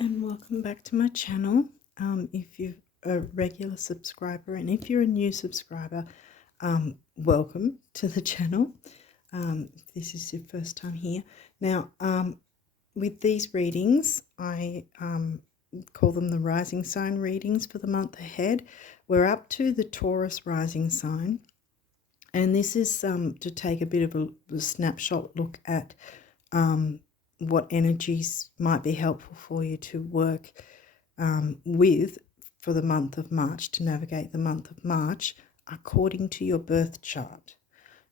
and welcome back to my channel. If you're a regular subscriber and if you're a new subscriber, welcome to the channel. If this is your first time here. Now, with these readings, I call them the rising sign readings for the month ahead. We're up to the Taurus rising sign, and this is to take a bit of a snapshot look at what energies might be helpful for you to work with for the month of March, to navigate the month of March according to your birth chart.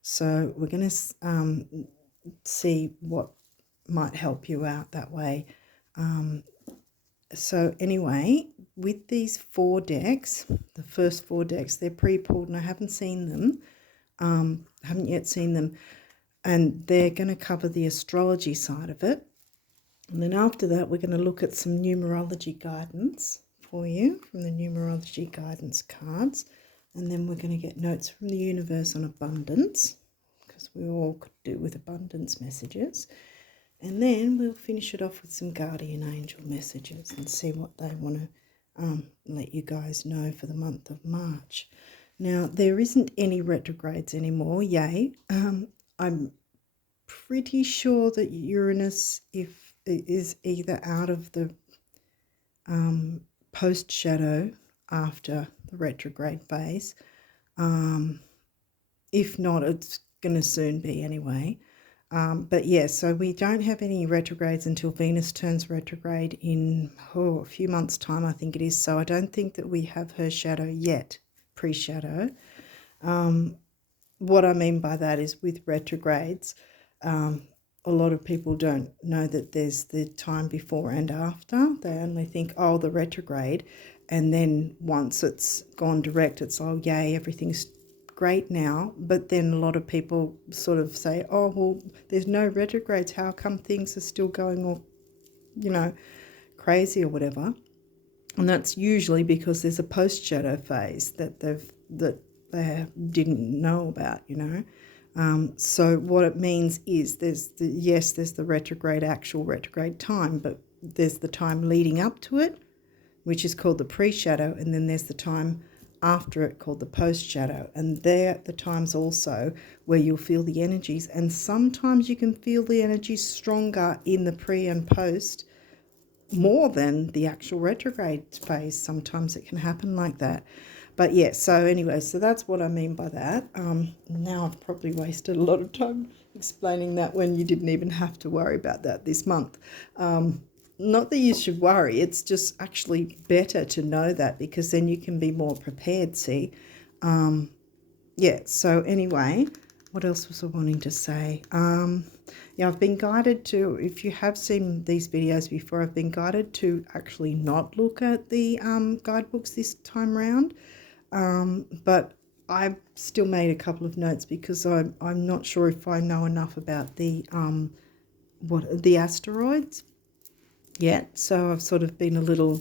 So we're going to see what might help you out that way. So anyway, with these 4 decks, the first 4 decks, they're pre-pulled and I haven't seen them, haven't yet seen them. And they're going to cover the astrology side of it. And then after that, we're going to look at some numerology guidance for you from the numerology guidance cards. And then we're going to get notes from the universe on abundance, because we all could do with abundance messages. And then we'll finish it off with some guardian angel messages and see what they want to let you guys know for the month of March. Now, there isn't any retrogrades anymore, yay. I'm pretty sure that Uranus is either out of the post-shadow after the retrograde phase. If not, it's going to soon be anyway. But yeah, so we don't have any retrogrades until Venus turns retrograde in a few months' time, I think it is. So I don't think that we have her shadow yet, pre-shadow. What I mean by that is with retrogrades, a lot of people don't know that there's the time before and after. They only think, oh, the retrograde. And then once it's gone direct, it's, oh, yay, everything's great now. But then a lot of people sort of say, oh, well, there's no retrogrades. How come things are still going all, crazy or whatever? And that's usually because there's a post-shadow phase that they didn't know about, So what it means is there's the retrograde, actual retrograde time, but there's the time leading up to it, which is called the pre-shadow, and then there's the time after it called the post-shadow. And they're the times also where you'll feel the energies, and sometimes you can feel the energies stronger in the pre and post more than the actual retrograde phase. Sometimes it can happen like that. But yeah, so anyway, so that's what I mean by that. Now I've probably wasted a lot of time explaining that when you didn't even have to worry about that this month. Not that you should worry, it's just actually better to know that, because then you can be more prepared, see. Yeah, so anyway, what else was I wanting to say? Yeah, I've been guided to, if you have seen these videos before, I've been guided to actually not look at the guidebooks this time round. But I've still made a couple of notes because I'm not sure if I know enough about the asteroids yet. So I've sort of been a little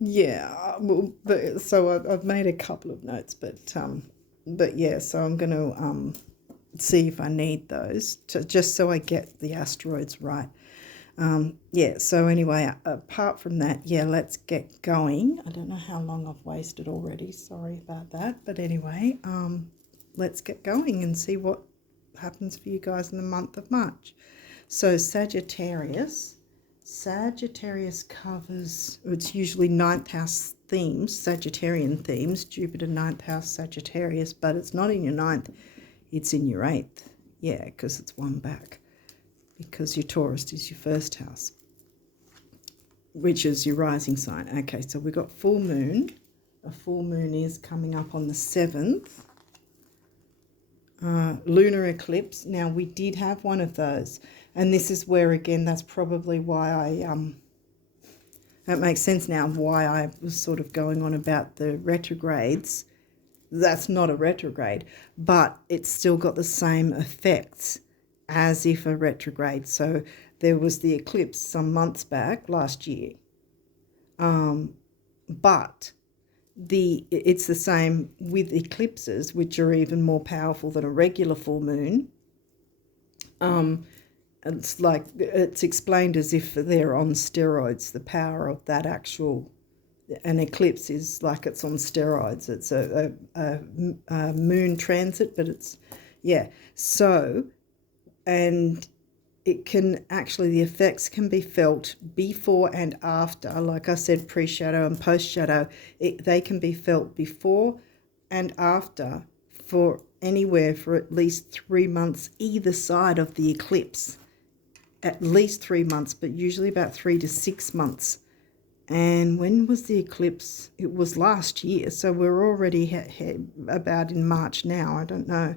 yeah. Well, but so I've made a couple of notes, but yeah. So I'm going to see if I need those just so I get the asteroids right. Yeah, so anyway, apart from that, yeah, let's get going. I don't know how long I've wasted already. Sorry about that. But anyway, let's get going and see what happens for you guys in the month of March. So Sagittarius covers, it's usually 9th house themes, Sagittarian themes, Jupiter 9th house Sagittarius, but it's not in your 9th, it's in your 8th. Yeah, because it's one back. Because your Taurus is your 1st house, which is your rising sign. Okay, so we've got full moon. A full moon is coming up on the 7th. Lunar eclipse. Now, we did have one of those. And this is where, again, that's probably why that makes sense now, why I was sort of going on about the retrogrades. That's not a retrograde, but it's still got the same effects as if a retrograde. So there was the eclipse some months back last year, but it's the same with eclipses, which are even more powerful than a regular full moon. It's like it's explained as if they're on steroids. The power of that an eclipse is like it's on steroids. It's a moon transit, but it's, yeah. So, and it can actually, the effects can be felt before and after. Like I said, pre-shadow and post-shadow, they can be felt before and after for anywhere for at least 3 months either side of the eclipse. At least 3 months, but usually about 3 to 6 months. And when was the eclipse? It was last year, so we're already about in March now. I don't know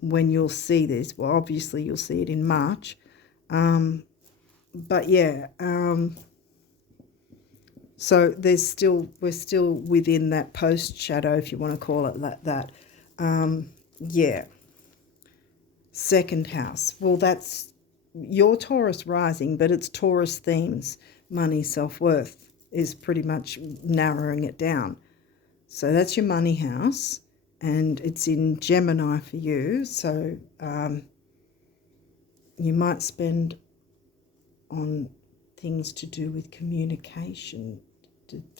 when you'll see this. Well, obviously you'll see it in March. But yeah, so we're still within that post shadow, if you want to call it like that. Yeah. Second house. Well, that's your Taurus rising, but it's Taurus themes. Money, self-worth is pretty much narrowing it down. So that's your money house, and it's in Gemini for you. So you might spend on things to do with communication,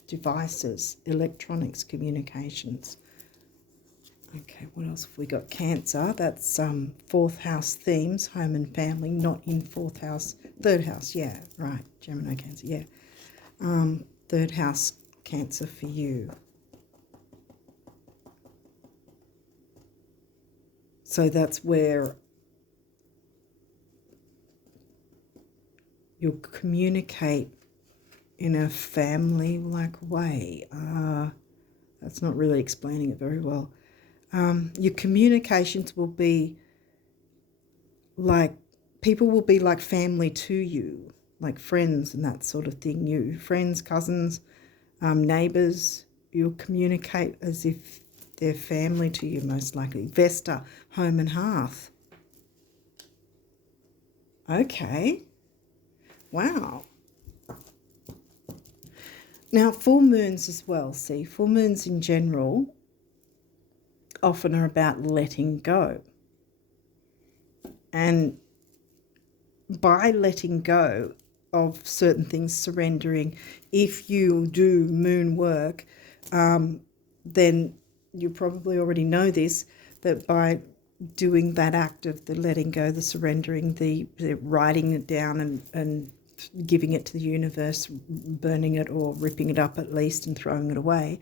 devices, electronics, communications. Okay, what else have we got? Cancer, that's fourth house themes, home and family, not in fourth house, third house, yeah, right, Gemini, Cancer, yeah. Third house, Cancer for you. So that's where you'll communicate in a family-like way. That's not really explaining it very well. Your communications will be like, people will be like family to you, like friends and that sort of thing. You, friends, cousins, neighbours, you'll communicate as if they're family to you, most likely. Vesta, home and hearth. Okay. Wow. Now, full moons as well. See, full moons in general often are about letting go. And by letting go of certain things, surrendering, if you do moon work, then you probably already know this, that by doing that act of the letting go, the surrendering, the writing it down and giving it to the universe, burning it or ripping it up at least and throwing it away,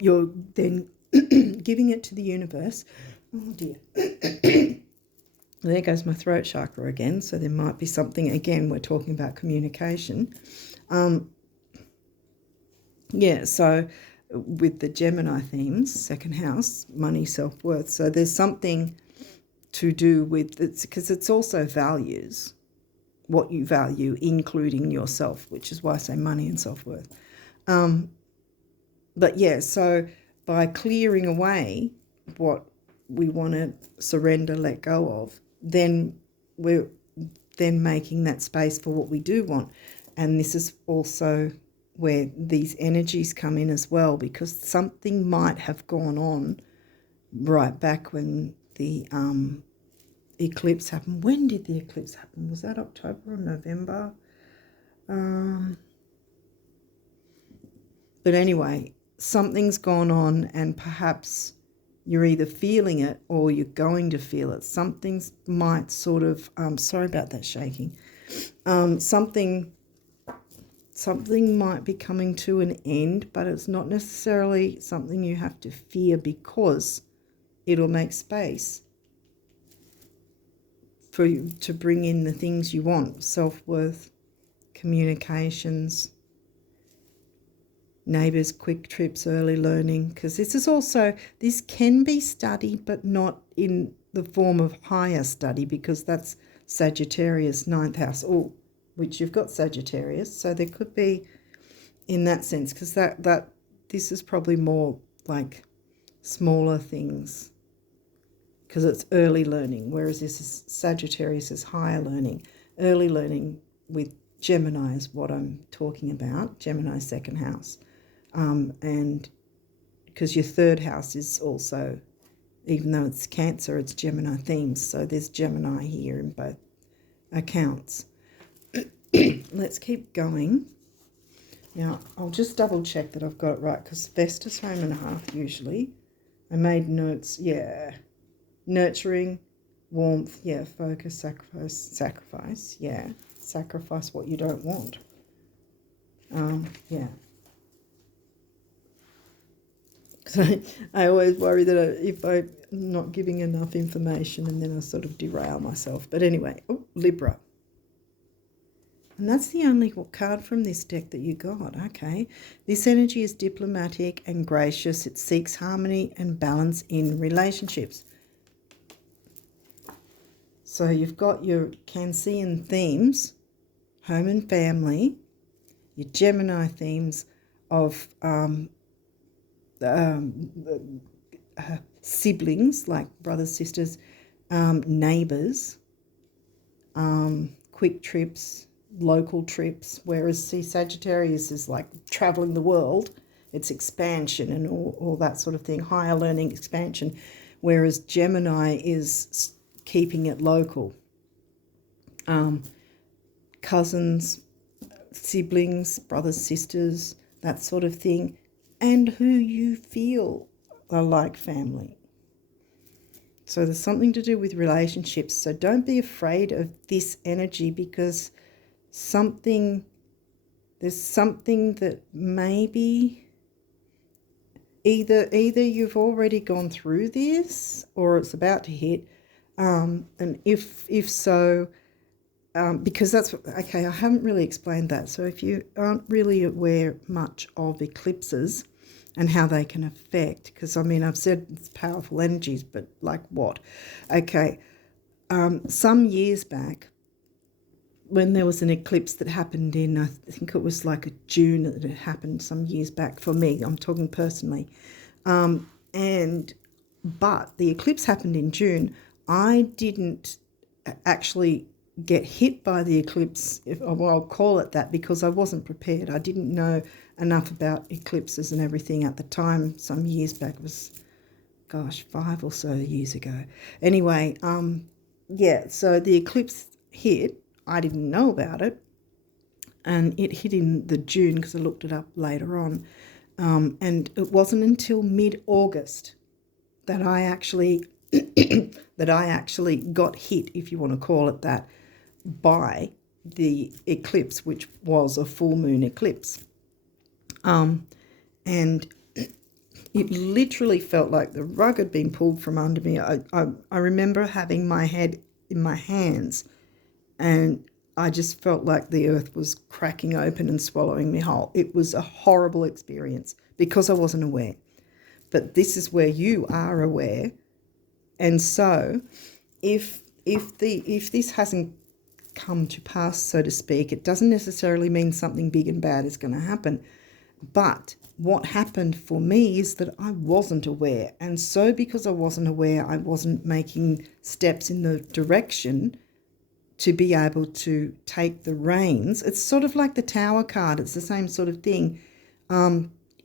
you're then giving it to the universe. Oh dear. There goes my throat chakra again. So there might be something, again, we're talking about communication. Yeah, so with the Gemini themes, second house, money, self-worth. So there's something to do with it, because it's also values, what you value, including yourself, which is why I say money and self-worth. But yeah, so by clearing away what we want to surrender, let go of, then we're then making that space for what we do want. And this is also where these energies come in as well, because something might have gone on right back when the eclipse happened. When did the eclipse happen? Was that October or November? But anyway, something's gone on, and perhaps you're either feeling it or you're going to feel it. Something might sort of, sorry about that shaking. Something might be coming to an end, but it's not necessarily something you have to fear, because it'll make space for you to bring in the things you want: self-worth, communications, neighbours, quick trips, early learning. Because this can be studied, but not in the form of higher study, because that's Sagittarius, 9th house, which you've got Sagittarius. So there could be, in that sense, because this is probably more like smaller things, because it's early learning, whereas this is Sagittarius is higher learning. Early learning with Gemini is what I'm talking about, Gemini second house. And because your third house is also even though it's Cancer, it's Gemini themes. So there's Gemini here in both accounts. Let's keep going. Now, I'll just double check that I've got it right, because Vesta's home and a half usually. I made notes, yeah. Nurturing, warmth, yeah. Focus, sacrifice, yeah. Sacrifice what you don't want. Yeah. So I always worry that if I'm not giving enough information and then I sort of derail myself. But anyway, Libra. And that's the only card from this deck that you got. Okay. This energy is diplomatic and gracious. It seeks harmony and balance in relationships. So you've got your Cancerian themes, home and family, your Gemini themes of siblings, like brothers, sisters, neighbours, quick trips, local trips, whereas Sagittarius is like travelling the world. It's expansion and all that sort of thing, higher learning, expansion, whereas Gemini is keeping it local. Cousins, siblings, brothers, sisters, that sort of thing, and who you feel are like family. So there's something to do with relationships. So don't be afraid of this energy, because there's something that maybe either you've already gone through this or it's about to hit, and if so, because that's okay. I haven't really explained that. So if you aren't really aware much of eclipses and how they can affect, because I mean I've said it's powerful energies, but like what? Okay, some years back, when there was an eclipse that happened in, I think it was like a June that it happened some years back for me. I'm talking personally, but the eclipse happened in June. I didn't actually get hit by the eclipse, I'll call it that, because I wasn't prepared. I didn't know enough about eclipses and everything at the time. Some years back, it was, gosh, 5 or so years ago. Anyway, yeah, so the eclipse hit. I didn't know about it, and it hit in the June, because I looked it up later on, and it wasn't until mid-August that I actually got hit, if you want to call it that, by the eclipse, which was a full moon eclipse. And it literally felt like the rug had been pulled from under me. I remember having my head in my hands, and I just felt like the earth was cracking open and swallowing me whole. It was a horrible experience because I wasn't aware. But this is where you are aware. And so if this hasn't come to pass, so to speak, it doesn't necessarily mean something big and bad is going to happen. But what happened for me is that I wasn't aware. And so because I wasn't aware, I wasn't making steps in the direction to be able to take the reins. It's sort of like the Tower card. It's the same sort of thing.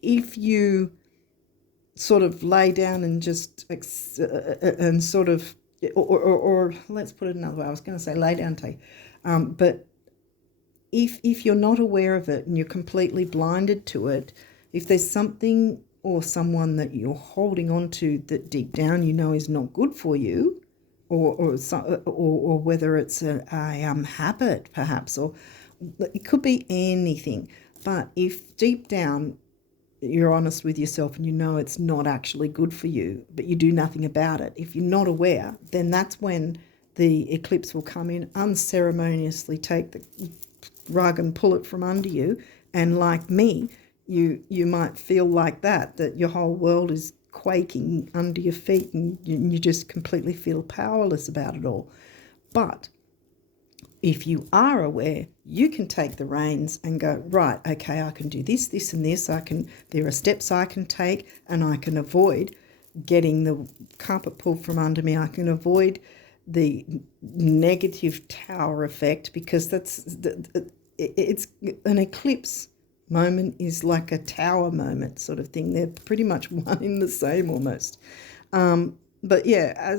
If you sort of lay down and just and sort of, or let's put it another way. I was going to say lay down, take, but if you're not aware of it and you're completely blinded to it, if there's something or someone that you're holding on to that deep down you know is not good for you, or whether it's a habit perhaps, or it could be anything. But if deep down you're honest with yourself and you know it's not actually good for you, but you do nothing about it, if you're not aware, then that's when the eclipse will come in, unceremoniously take the rug and pull it from under you. And like me, you might feel like that your whole world is quaking under your feet, and you just completely feel powerless about it all. But if you are aware, you can take the reins and go, right, okay, I can do this, this and this. There are steps I can take, and I can avoid getting the carpet pulled from under me. I can avoid the negative tower effect, because it's an eclipse moment is like a tower moment sort of thing. They're pretty much one in the same almost. But yeah,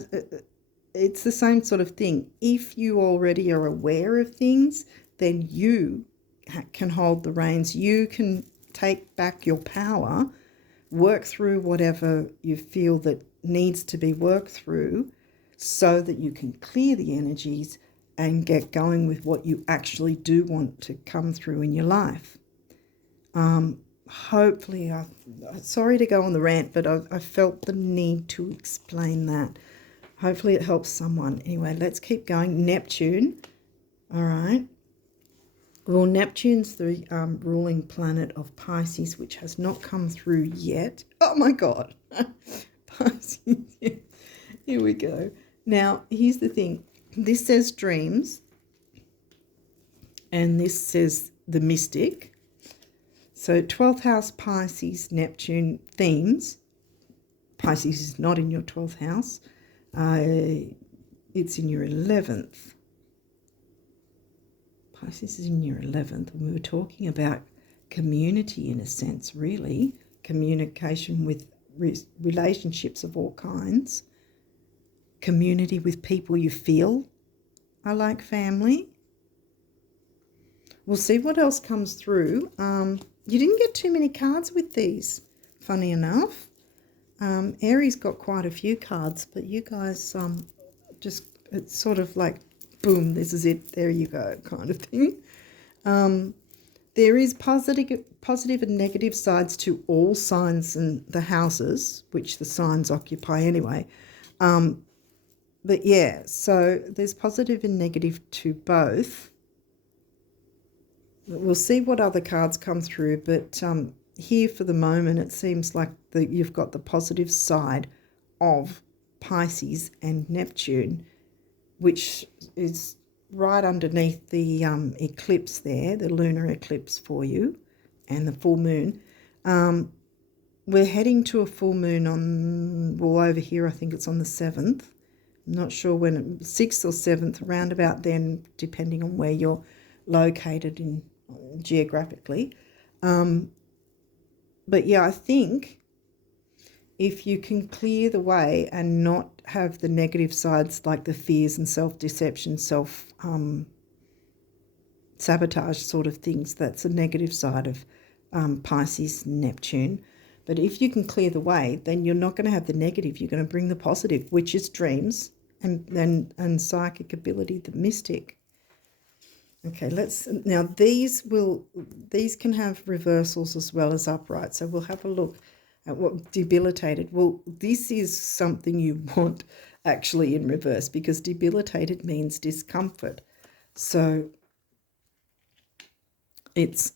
it's the same sort of thing. If you already are aware of things, then you can hold the reins. You can take back your power, work through whatever you feel that needs to be worked through so that you can clear the energies and get going with what you actually do want to come through in your life. Hopefully, sorry to go on the rant, but I felt the need to explain that. Hopefully it helps someone. Anyway, let's keep going. Neptune, all right. Well, Neptune's the ruling planet of Pisces, which has not come through yet. Oh, my God. Pisces, yeah. Here we go. Now, here's the thing. This says dreams, and this says the mystic. So 12th house Pisces, Neptune themes. Pisces is not in your 12th house. It's in your 11th. Pisces is in your 11th. And we were talking about community in a sense, really. Communication with relationships of all kinds. Community with people you feel are like family. We'll see what else comes through. You didn't get too many cards with these, funny enough. Aries got quite a few cards, but you guys just, it's sort of like, boom, this is it, there you go, kind of thing. There is positive and negative sides to all signs and the houses, which the signs occupy anyway. But yeah, so there's positive and negative to both. We'll see what other cards come through, but here for the moment it seems like you've got the positive side of Pisces and Neptune, which is right underneath the eclipse there, the lunar eclipse for you, and the full moon. We're heading to a full moon on, well, over here I think it's on the 7th. I'm not sure when, 6th or 7th, around about then, depending on where you're located in geographically. But yeah, I think if you can clear the way and not have the negative sides like the fears and self-deception, self-sabotage sort of things, that's a negative side of Pisces, Neptune. But if you can clear the way, then you're not going to have the negative. You're going to bring the positive, which is dreams and psychic ability, the mystic. Okay, now these can have reversals as well as upright. So we'll have a look at what debilitated. Well, this is something you want actually in reverse, because debilitated means discomfort. So it's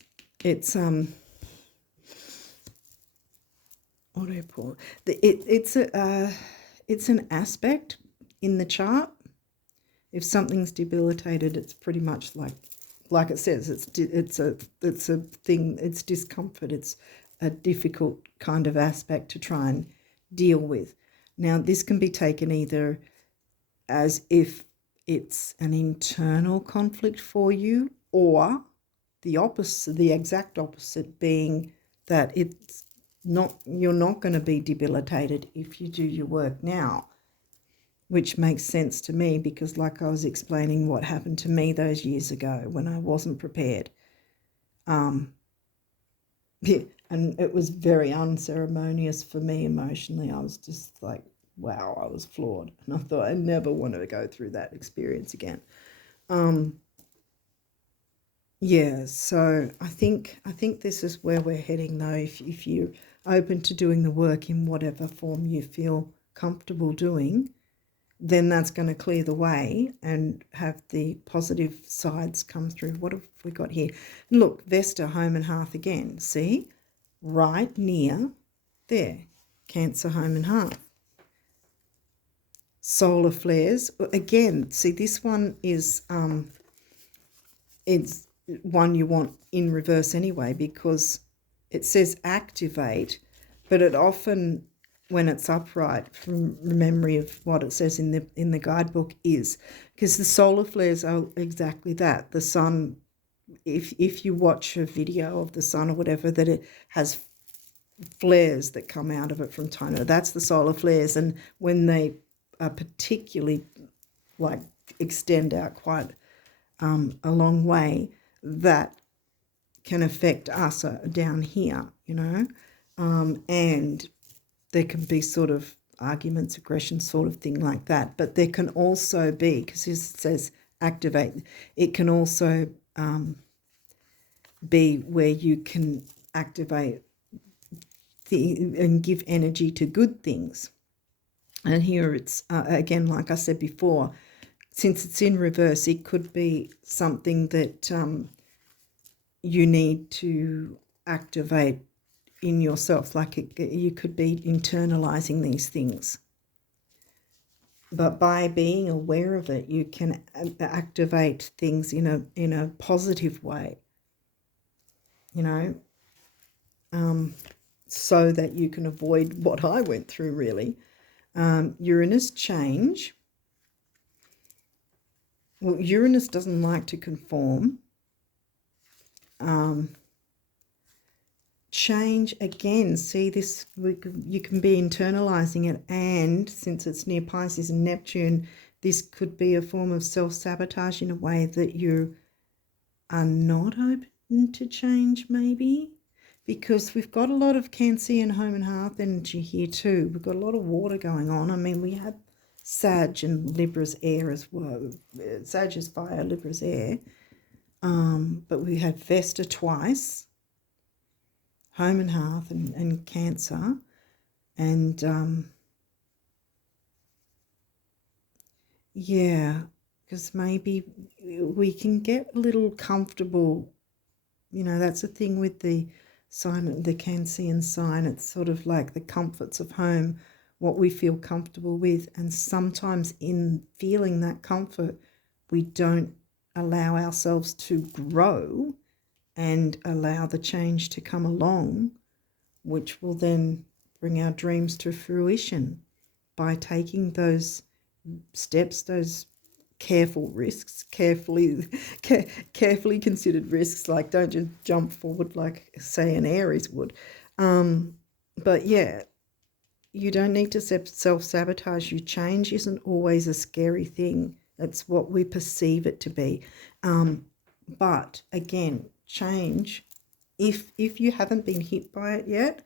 what do I pull? It's an aspect in the chart. If something's debilitated, it's pretty much like it says, it's a thing, it's discomfort, it's a difficult kind of aspect to try and deal with. Now, this can be taken either as if it's an internal conflict for you, or the opposite, the exact opposite, being that it's not, you're not going to be debilitated if you do your work now. Which makes sense to me, because like I was explaining what happened to me those years ago when I wasn't prepared. And it was very unceremonious for me emotionally. I was just like, wow, I was flawed. And I thought I never want to go through that experience again. Yeah, so I think this is where we're heading though. If you're open to doing the work in whatever form you feel comfortable doing, then that's going to clear the way and have the positive sides come through. What have we got here? Look, Vesta, home and hearth again. See? Right near there. Cancer, home and hearth. Solar flares. Again, see, this one is it's one you want in reverse anyway, because it says activate, but it often, when it's upright, from memory of what it says in the guidebook, is because the solar flares are exactly that. The sun, if you watch a video of the sun or whatever, that it has flares that come out of it from time to time. That's the solar flares, and when they are particularly like extend out quite a long way, that can affect us down here, you know, and there can be sort of arguments, aggression, sort of thing like that. But there can also be, because it says activate, it can also be where you can activate and give energy to good things. And here it's, again, like I said before, since it's in reverse, it could be something that you need to activate in yourself. Like you could be internalizing these things. But by being aware of it, you can activate things in a positive way, you know, so that you can avoid what I went through, really. Uranus change. Well, Uranus doesn't like to conform. Change, again, see this, you can be internalizing it, and since it's near Pisces and Neptune, this could be a form of self-sabotage in a way that you are not open to change, maybe, because we've got a lot of Cancerian home and hearth energy here too. We've got a lot of water going on. I mean, we have Sag and Libra's air as well. Sag is fire, Libra's air. But we have Vesta twice, home and hearth and Cancer. And yeah, because maybe we can get a little comfortable. You know, that's the thing with the sign, the Cancerian sign. It's sort of like the comforts of home, what we feel comfortable with. And sometimes in feeling that comfort, we don't allow ourselves to grow and allow the change to come along, which will then bring our dreams to fruition by taking those steps, those careful risks, carefully considered risks. Like, don't just jump forward like, say, an Aries would. But yeah, you don't need to self-sabotage. You change isn't always a scary thing. It's what we perceive it to be. But again, change, if you haven't been hit by it yet,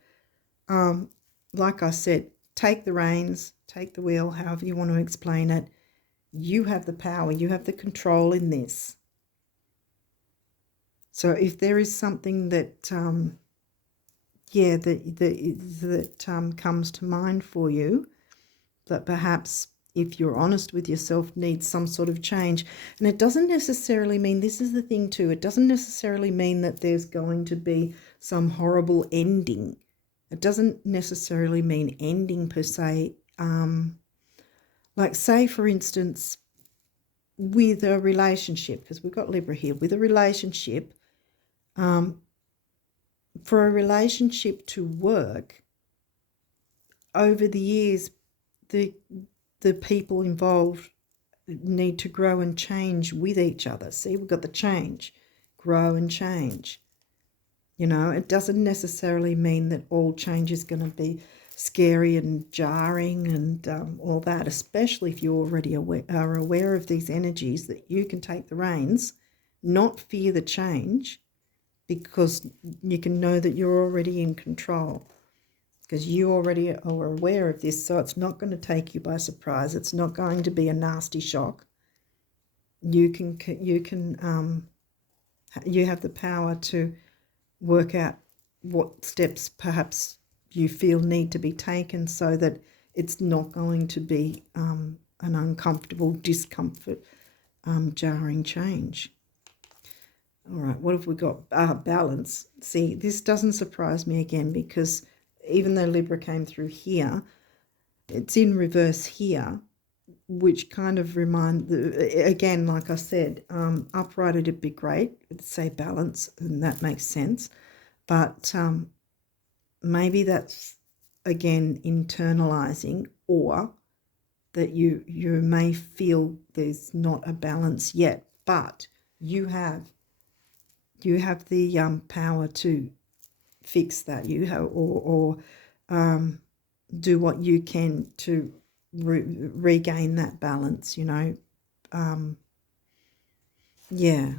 like I said, take the reins, take the wheel, however you want to explain it. You have the power, you have the control in this. So if there is something that, that comes to mind for you, that perhaps, if you're honest with yourself, needs some sort of change. And it doesn't necessarily mean, this is the thing too, it doesn't necessarily mean that there's going to be some horrible ending. It doesn't necessarily mean ending per se. Like, say, for instance, with a relationship, because we've got Libra here, with a relationship, for a relationship to work, over the years, the people involved need to grow and change with each other. See, we've got the change, grow and change. You know, it doesn't necessarily mean that all change is going to be scary and jarring and all that, especially if you already are aware of these energies, that you can take the reins, not fear the change, because you can know that you're already in control, because you already are aware of this. So it's not going to take you by surprise. It's not going to be a nasty shock. You have the power to work out what steps perhaps you feel need to be taken, so that it's not going to be an uncomfortable, discomfort, jarring change. All right, what have we got? Balance. See, this doesn't surprise me again, because even though Libra came through here, it's in reverse here, which kind of again, like I said, upright it'd be great. It'd say balance, and that makes sense. But maybe that's, again, internalizing, or that you may feel there's not a balance yet, but you have the power to fix that. You have, or do what you can to regain that balance, you know. Yeah.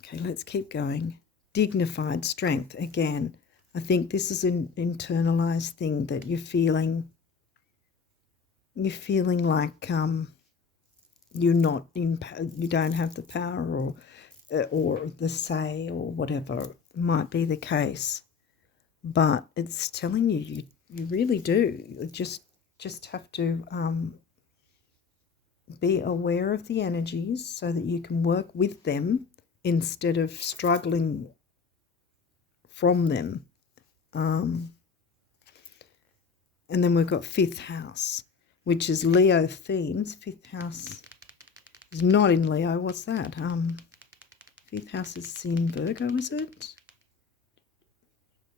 Okay, let's keep going. Dignified strength. Again, I think this is an internalized thing that you're feeling like you're not in, you don't have the power or the say or whatever might be the case. But it's telling you you really do. You just have to be aware of the energies so that you can work with them instead of struggling from them. And then we've got 5th house, which is Leo themes. 5th house is not in Leo. What's that? 5th house is in Virgo, is it?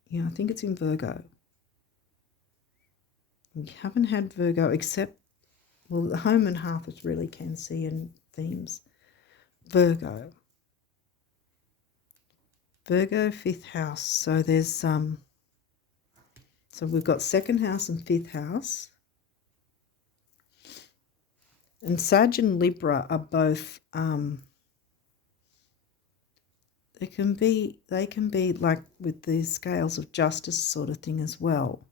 Yeah, I think it's in Virgo. We haven't had Virgo except, well, the home and half is really Cancerian themes. Virgo, 5th house. So there's so we've got 2nd house and 5th house. And Sag and Libra are both they can be like with the scales of justice sort of thing as well.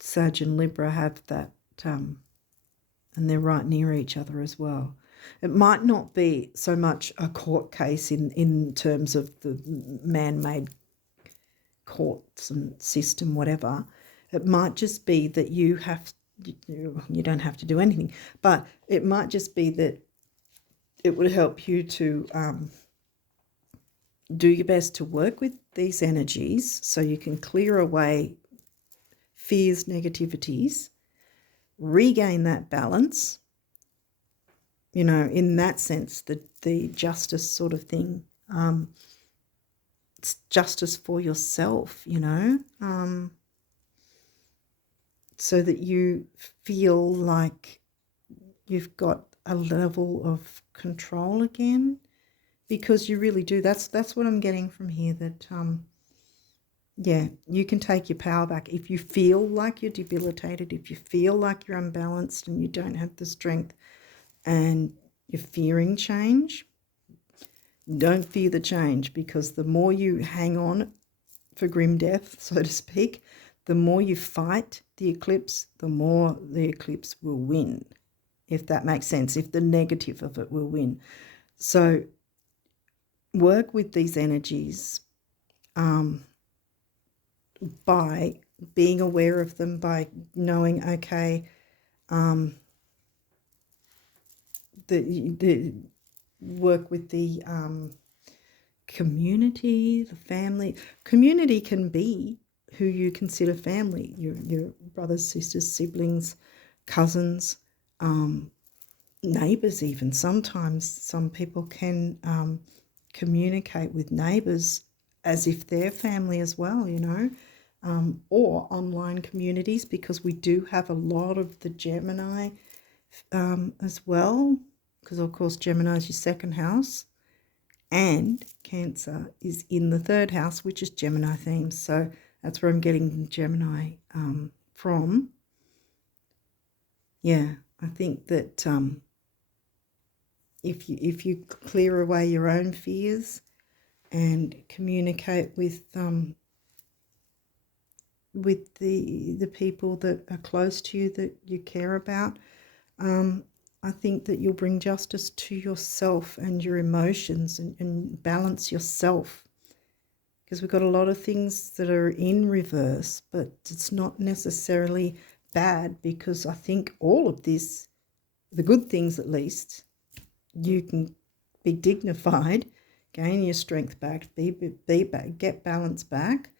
Sag and Libra have that, and they're right near each other as well. It might not be so much a court case in terms of the man-made courts and system, whatever. It might just be that you don't have to do anything, but it might just be that it would help you to do your best to work with these energies so you can clear away fears, negativities, regain that balance, you know, in that sense, the justice sort of thing. It's justice for yourself, you know, so that you feel like you've got a level of control again, because you really do. That's what I'm getting from here, that yeah, you can take your power back. If you feel like you're debilitated, if you feel like you're unbalanced and you don't have the strength and you're fearing change, don't fear the change, because the more you hang on for grim death, so to speak, the more you fight the eclipse, the more the eclipse will win, if that makes sense, if the negative of it will win. So work with these energies by being aware of them, by knowing, okay, the work with the community, the family. Community can be who you consider family, your brothers, sisters, siblings, cousins, neighbours even. Sometimes some people can communicate with neighbours as if they're family as well, you know, or online communities, because we do have a lot of the Gemini as well, because of course Gemini is your 2nd house, and Cancer is in the 3rd house, which is Gemini themes. So that's where I'm getting Gemini from. Yeah, I think that if you clear away your own fears and communicate with the people that are close to you, that you care about, I think that you'll bring justice to yourself and your emotions, and balance yourself, because we've got a lot of things that are in reverse, but it's not necessarily bad, because I think all of this, the good things at least, you can be dignified, gain your strength back, be back, get balance back,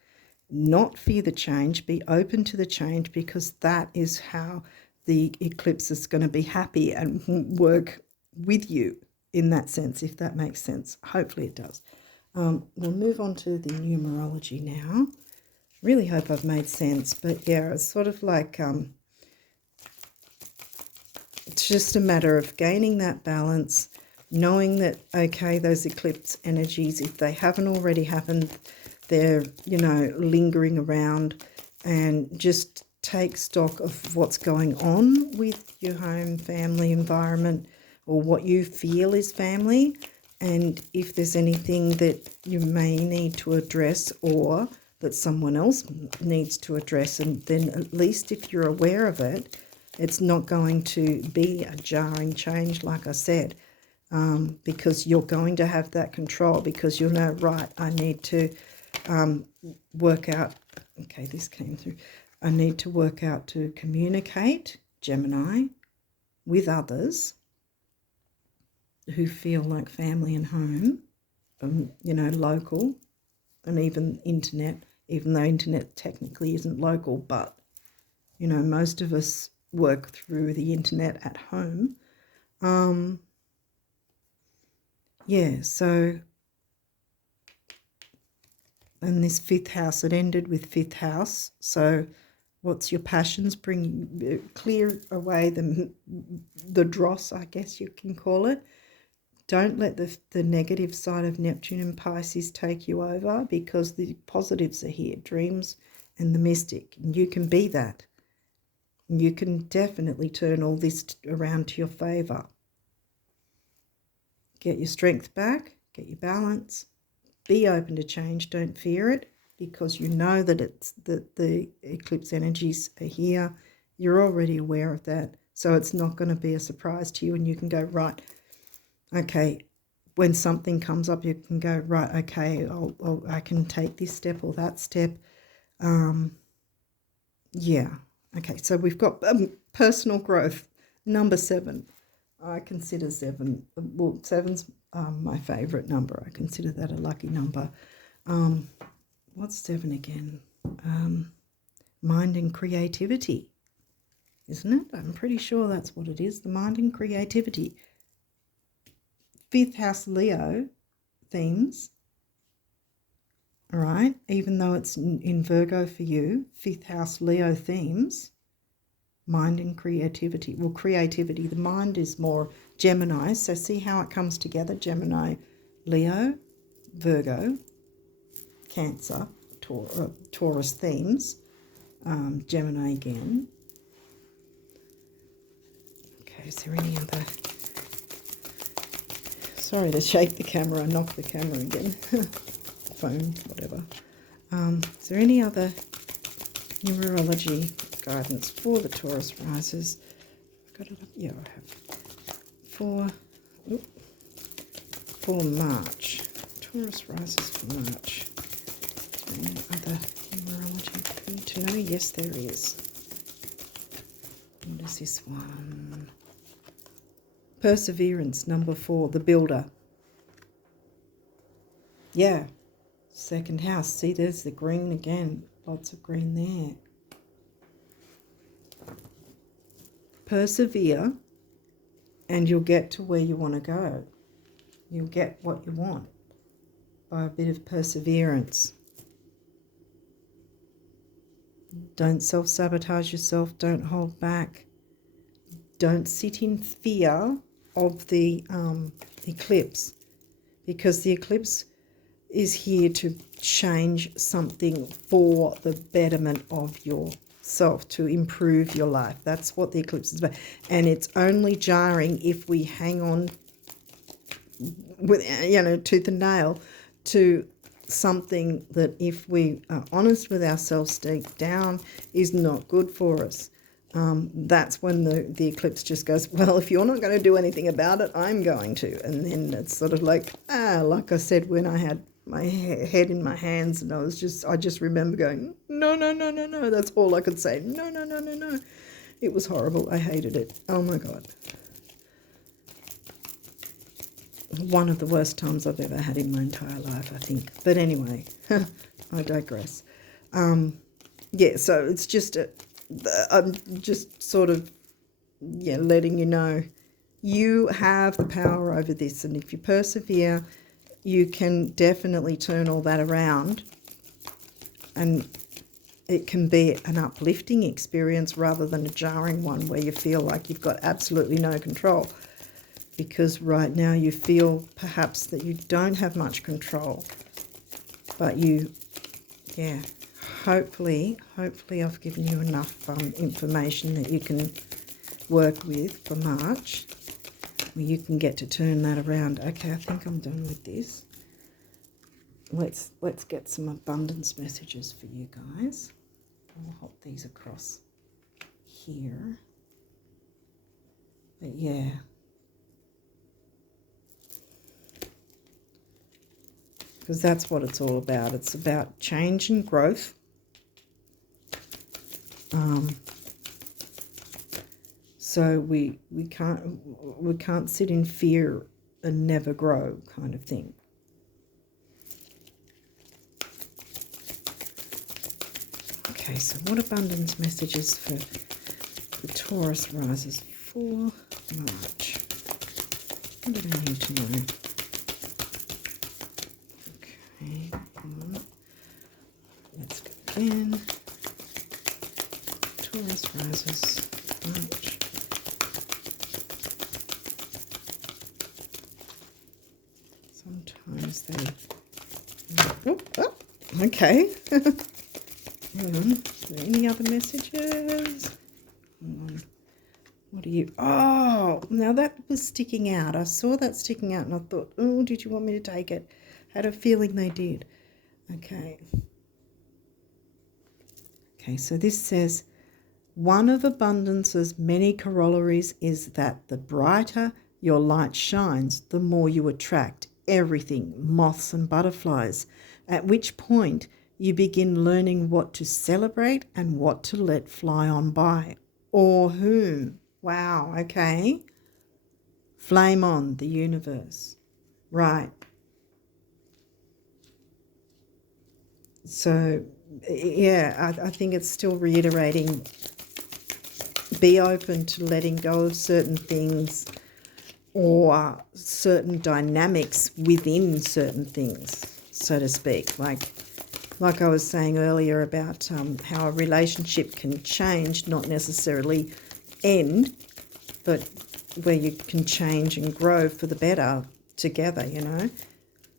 not fear the change, be open to the change, because that is how the eclipse is going to be happy and work with you in that sense, if that makes sense. Hopefully it does. We'll move on to the numerology now. Really hope I've made sense, but yeah, it's sort of like it's just a matter of gaining that balance, knowing that, okay, those eclipse energies, if they haven't already happened, they're, you know, lingering around, and just take stock of what's going on with your home, family, environment, or what you feel is family, and if there's anything that you may need to address or that someone else needs to address, and then at least if you're aware of it, it's not going to be a jarring change, like I said, because you're going to have that control, because you'll know, right, I need to work out, okay, this came through, I need to work out to communicate, Gemini, with others who feel like family and home, you know, local, and even internet, even though internet technically isn't local, but, you know, most of us work through the internet at home. Yeah, so, and this 5th house, it ended with 5th house, so what's your passions? Clear away the dross, I guess you can call it. Don't let the negative side of Neptune and Pisces take you over, because the positives are here, dreams and the mystic. And you can be that. You can definitely turn all this around to your favour. Get your strength back, get your balance, be open to change, don't fear it, because you know that it's that the eclipse energies are here. You're already aware of that, so it's not going to be a surprise to you, and you can go, right, okay, when something comes up, you can go, right, okay, I can take this step or that step. Yeah, okay, so we've got personal growth, number 7. I consider 7, well, 7's my favourite number. I consider that a lucky number. What's 7 again? Mind and creativity, isn't it? I'm pretty sure that's what it is, the mind and creativity. 5th house Leo themes, all right, even though it's in Virgo for you, 5th house Leo themes, mind and creativity. Well, creativity, the mind is more Gemini, so see how it comes together, Gemini, Leo, Virgo, Cancer, Taurus themes, Gemini again. Okay, is there any other... Sorry to shake the camera, knock the camera again. Phone, whatever. Is there any other numerology guidance for the Taurus risers? I've got it up. Yeah, I have. For March. Taurus risers for March. Is there any other numerology you need to know? Yes, there is. What is this one? Perseverance, number 4, the builder. Yeah, 2nd house. See, there's the green again. Lots of green there. Persevere, and you'll get to where you want to go. You'll get what you want by a bit of perseverance. Don't self-sabotage yourself. Don't hold back. Don't sit in fear of the eclipse, because the eclipse is here to change something for the betterment of yourself, to improve your life. That's what the eclipse is about. And it's only jarring if we hang on with, you know, tooth and nail to something that, if we are honest with ourselves deep down, is not good for us. That's when the eclipse just goes, well, if you're not going to do anything about it, I'm going to. And then it's sort of like I said, when I had my head in my hands, and I just remember going, no, no, no, no, no. That's all I could say. No, no, no, no, no. It was horrible. I hated it. Oh my God. One of the worst times I've ever had in my entire life, I think. But anyway, I digress. Yeah, so it's just I'm just sort of, yeah, letting you know you have the power over this, and if you persevere, you can definitely turn all that around, and it can be an uplifting experience rather than a jarring one where you feel like you've got absolutely no control. because right now you feel perhaps that you don't have much control, but you, yeah, hopefully I've given you enough information that you can work with for March, where you can get to turn that around. Okay, I think I'm done with this. Let's get some abundance messages for you guys. I'll hop these across here. But yeah. Because that's what it's all about. It's about change and growth. So we can't sit in fear and never grow, kind of thing. Okay, so what abundance messages for the Taurus rises for March? What do I need to know? Okay, let's go again. Taurus rises March. Sometimes they... Oh, okay. Hang on. Is there any other messages? What are you... Oh, now that was sticking out. I saw that sticking out and I thought, oh, did you want me to take it? Had a feeling they did. Okay. Okay, so this says, one of abundance's many corollaries is that the brighter your light shines, the more you attract everything, moths and butterflies, at which point you begin learning what to celebrate and what to let fly on by, or whom. Wow, okay. Flame on, the universe. Right. So, yeah, I think it's still reiterating, be open to letting go of certain things or certain dynamics within certain things, so to speak. Like I was saying earlier about how a relationship can change, not necessarily end, but where you can change and grow for the better together, you know.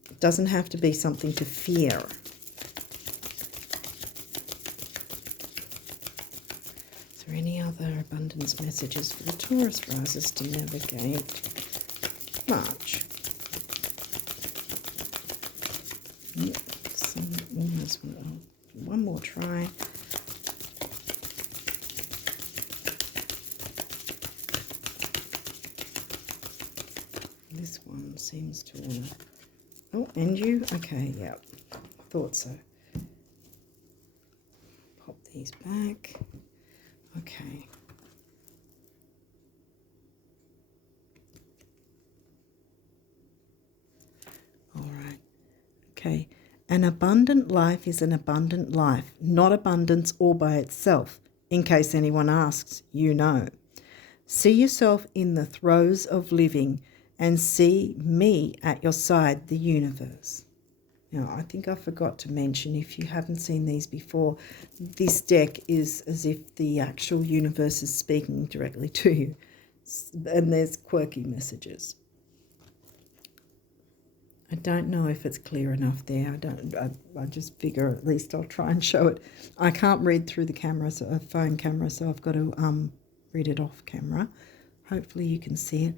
It doesn't have to be something to fear. Is there any other abundance messages for the Taurus risers to navigate March? Almost one more try. This one seems to want to... Oh, and you? Okay, yeah. Thought so. Pop these back. Okay. All right. Okay. An abundant life is an abundant life, not abundance all by itself. In case anyone asks, you know. See yourself in the throes of living and see me at your side, the universe. Now, I think I forgot to mention, if you haven't seen these before, this deck is as if the actual universe is speaking directly to you. And there's quirky messages. I don't know if it's clear enough there. I just figure at least I'll try and show it. I can't read through the camera, so a phone camera, so I've got to read it off camera. Hopefully you can see it.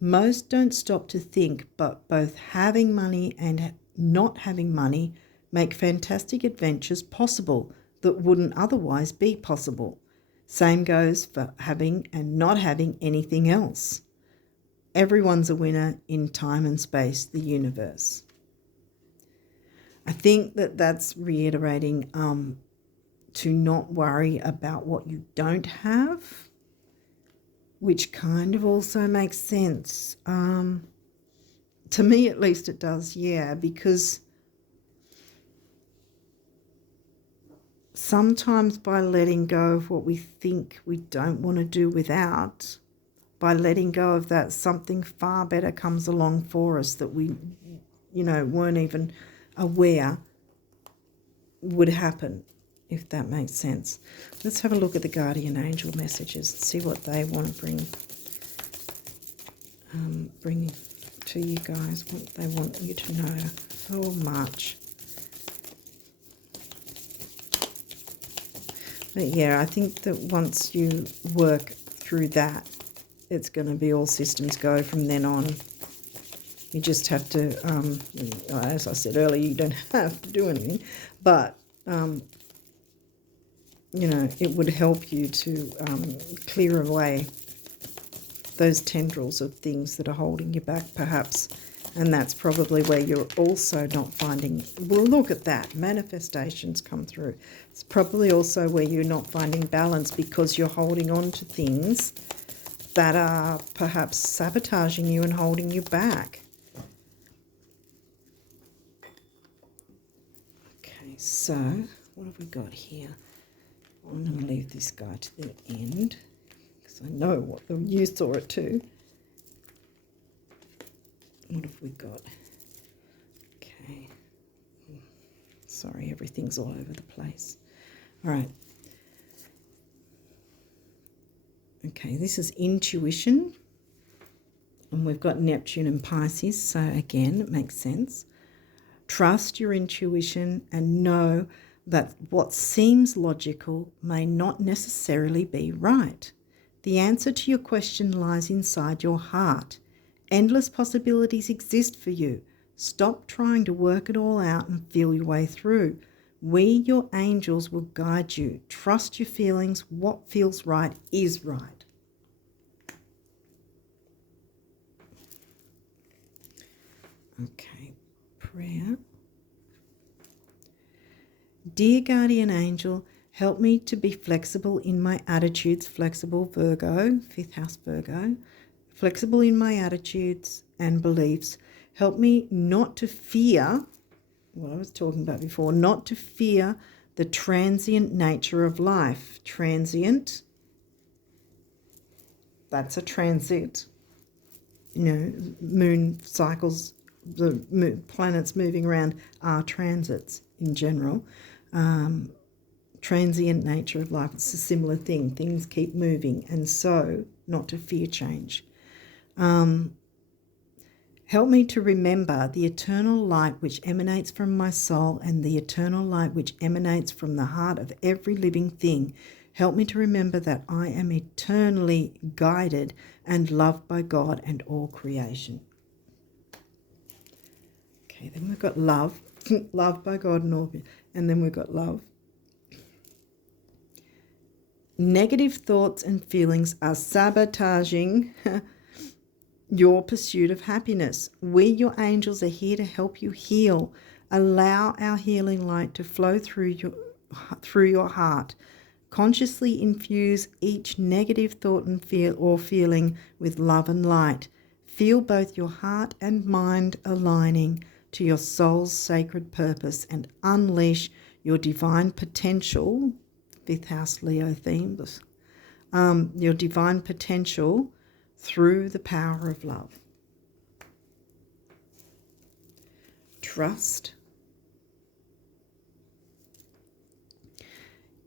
Most don't stop to think, but both having money and not having money make fantastic adventures possible that wouldn't otherwise be possible. Same goes for having and not having anything else. Everyone's a winner in time and space, the universe. I think that that's reiterating to not worry about what you don't have, which kind of also makes sense. To me, at least it does, yeah, because sometimes by letting go of what we think we don't want to do without, by letting go of that, something far better comes along for us that we, weren't even aware would happen, if that makes sense. Let's have a look at the guardian angel messages and see what they want to bring. bring to you guys what they want you to know so much. But yeah, I think that once you work through that, it's going to be all systems go from then on. You just have to, as I said earlier, you don't have to do anything, but, you know, it would help you to clear away those tendrils of things that are holding you back, perhaps. And that's probably where you're also not finding, well, look at that, manifestations come through. It's probably also where you're not finding balance because you're holding on to things that are perhaps sabotaging you and holding you back. Okay, so what have we got here? I'm going to leave this guy to the end because I know what you saw it too. What have we got? Okay. Sorry, everything's all over the place. All right. Okay, this is intuition. And we've got Neptune and Pisces, so again, it makes sense. Trust your intuition and know that what seems logical may not necessarily be right. The answer to your question lies inside your heart. Endless possibilities exist for you. Stop trying to work it all out and feel your way through. We, your angels, will guide you. Trust your feelings. What feels right is right. Okay, prayer. Dear guardian angel, help me to be flexible in my attitudes, flexible Virgo, 5th house Virgo, flexible in my attitudes and beliefs. Help me not to fear, what I was talking about before, not to fear the transient nature of life. Transient, that's a transit. You know, moon cycles, the planets moving around are transits in general. Transient nature of life, it's a similar thing. Things keep moving, and so not to fear change. Help me to remember the eternal light which emanates from my soul and the eternal light which emanates from the heart of every living thing. Help me to remember that I am eternally guided and loved by God and all creation. Okay, then we've got love, loved by God and all, and then we've got love. Negative thoughts and feelings are sabotaging your pursuit of happiness. We, your angels, are here to help you heal. Allow our healing light to flow through your heart. Consciously infuse each negative thought and feeling with love and light. Feel both your heart and mind aligning to your soul's sacred purpose and unleash your divine potential. 5th house Leo themes. Your divine potential through the power of love. Trust.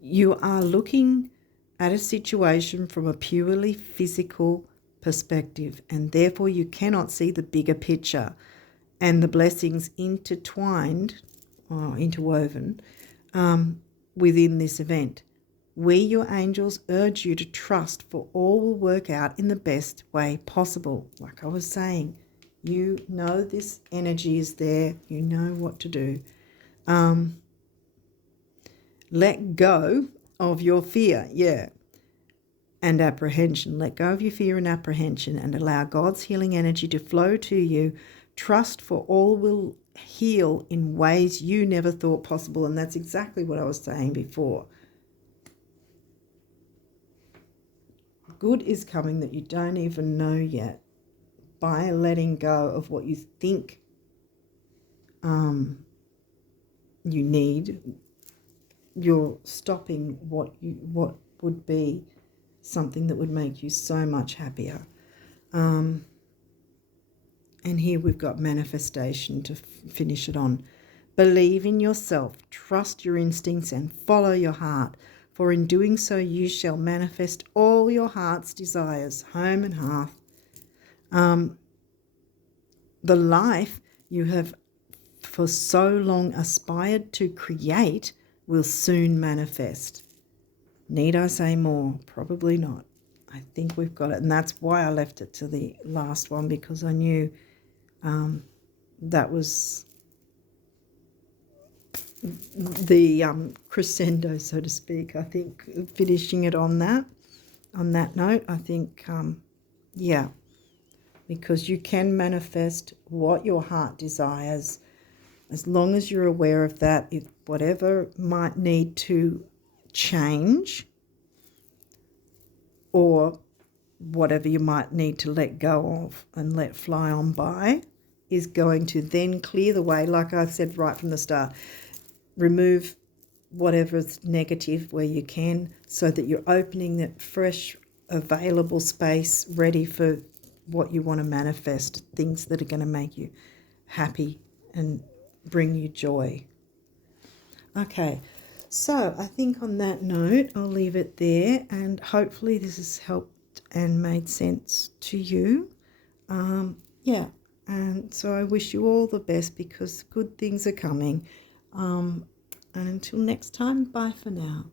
You are looking at a situation from a purely physical perspective, and therefore you cannot see the bigger picture and the blessings intertwined or interwoven within this event. We, your angels, urge you to trust, for all will work out in the best way possible. Like I was saying, you know this energy is there. You know what to do. Let go of your fear, and apprehension. Let go of your fear and apprehension and allow God's healing energy to flow to you. Trust, for all will heal in ways you never thought possible. And that's exactly what I was saying before. Good is coming that you don't even know yet. By letting go of what you think you need, you're stopping what would be something that would make you so much happier. And here we've got manifestation to finish it on. Believe in yourself, trust your instincts and follow your heart. For in doing so you shall manifest all your heart's desires, home and hearth, The life you have for so long aspired to create will soon manifest. Need I say more? Probably not. I think we've got it. And that's why I left it to the last one, because I knew that was the crescendo, so to speak. I think finishing it on that note, I think, yeah, because you can manifest what your heart desires as long as you're aware of that. If whatever might need to change, or whatever you might need to let go of and let fly on by, is going to then clear the way, like I said right from the start. Remove whatever's negative where you can, so that you're opening that fresh, available space ready for what you want to manifest, things that are going to make you happy and bring you joy. Okay, so I think on that note, I'll leave it there, and hopefully this has helped and made sense to you. Yeah, and so I wish you all the best, because good things are coming. And until next time, bye for now.